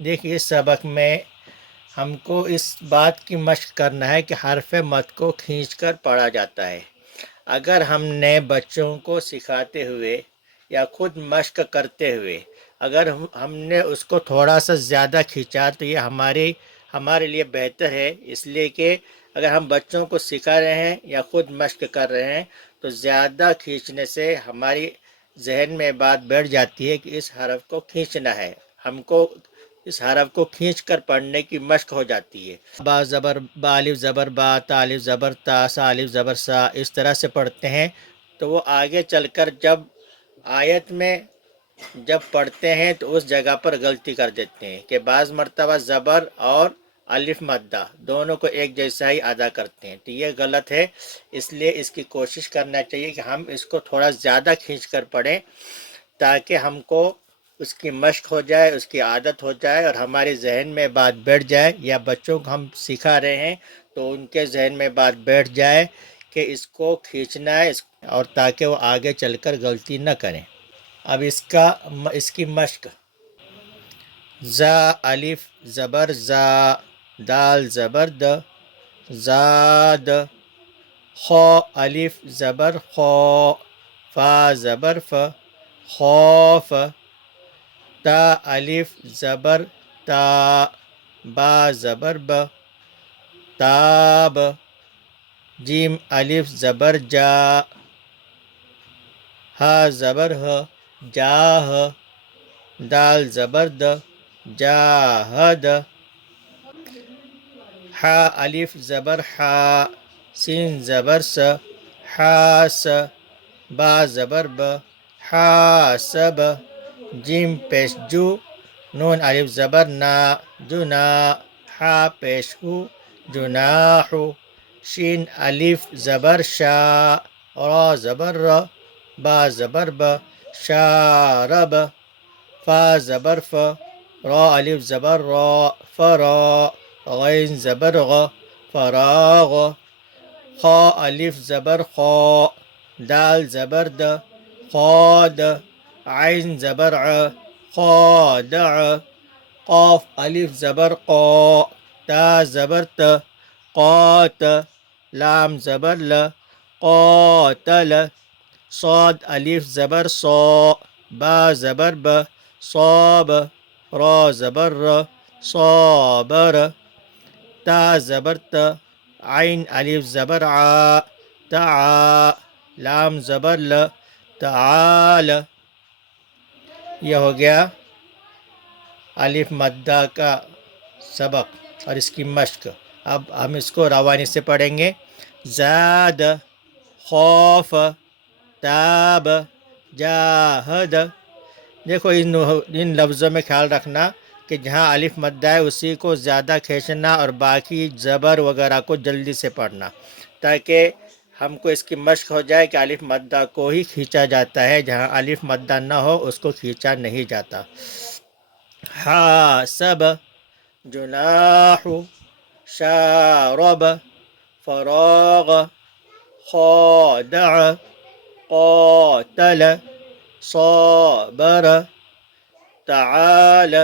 دیکھیے اس سبق میں ہم کو اس بات کی مشق کرنا ہے کہ حرف مد کو کھینچ کر پڑھا جاتا ہے۔ اگر ہم نے بچوں کو سکھاتے ہوئے یا خود مشق کرتے ہوئے اگر ہم نے اس کو تھوڑا سا زیادہ کھینچا تو یہ ہمارے لیے بہتر ہے، اس لیے کہ اگر ہم بچوں کو سکھا رہے ہیں یا خود مشق کر رہے ہیں تو زیادہ کھینچنے سے ہماری ذہن میں بات بیٹھ جاتی ہے کہ اس حرف کو کھینچنا ہے، ہم کو اس حرف کو کھینچ کر پڑھنے کی مشق ہو جاتی ہے۔ با زبر با الف زبر با، تا الف زبر تا، سا الف زبر سا، اس طرح سے پڑھتے ہیں تو وہ آگے چل کر جب آیت میں جب پڑھتے ہیں تو اس جگہ پر غلطی کر دیتے ہیں کہ بعض مرتبہ زبر اور الف مدہ دونوں کو ایک جیسا ہی ادا کرتے ہیں، تو یہ غلط ہے۔ اس لیے اس کی کوشش کرنا چاہیے کہ ہم اس کو تھوڑا زیادہ کھینچ کر پڑھیں تاکہ ہم کو اس کی مشق ہو جائے، اس کی عادت ہو جائے اور ہمارے ذہن میں بات بیٹھ جائے، یا بچوں کو ہم سکھا رہے ہیں تو ان کے ذہن میں بات بیٹھ جائے کہ اس کو کھینچنا ہے اور تاکہ وہ آگے چل کر غلطی نہ کریں۔ اب اس کی مشق: زا الف زبر زا، دال زبر د، زاد، خو الف زبر خو، فا زبر ف، خوف، تا الف زبر تا، با زبر ب، تاب، جیم الف زبر جا، ہا زبر ہ، جاہ، دال زبر د، جاہد، حا الف زبر حا، سین زبر س، حاس، با زبر ب، حاسب، جیم پیش جو، نون الف زبر نا، جنا، حا پیش ہو، جناح، شین الف زبر شا، را زبر ر، با زبر ب، شارب، فا زبر ف، را الف زبر را، فرا، غین زبر غ، فراغ، خا الف زبر خا، دال زبر د، خاد، عین زبر ع، خادع، قاف الف زبر قا، تا زبر ت، قات، لام زبر ل، قاتل، صاد الف زبر صا، با زبر ب، صاب، را زبر ر، صابر، تا زبر ت، عین الف زبر عا، تعا، لام زبر ل، تعال۔ یہ ہو گیا الف مدہ کا سبق اور اس کی مشق۔ اب ہم اس کو روانی سے پڑھیں گے: زاد، خوف، تاب، جاہد۔ دیکھو ان لفظوں میں خیال رکھنا کہ جہاں الف مدہ ہے اسی کو زیادہ کھینچنا اور باقی زبر وغیرہ کو جلدی سے پڑھنا، تاکہ ہم کو اس کی مشق ہو جائے کہ الف مدہ کو ہی کھینچا جاتا ہے، جہاں الف مدہ نہ ہو اس کو کھینچا نہیں جاتا۔ حاسب، جناح، شارب، فراغ، خادع، قاتل، صابر، تعال۔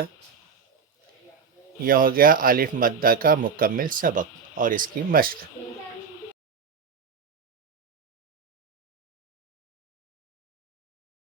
یہ ہو گیا الف مدہ کا مکمل سبق اور اس کی مشق۔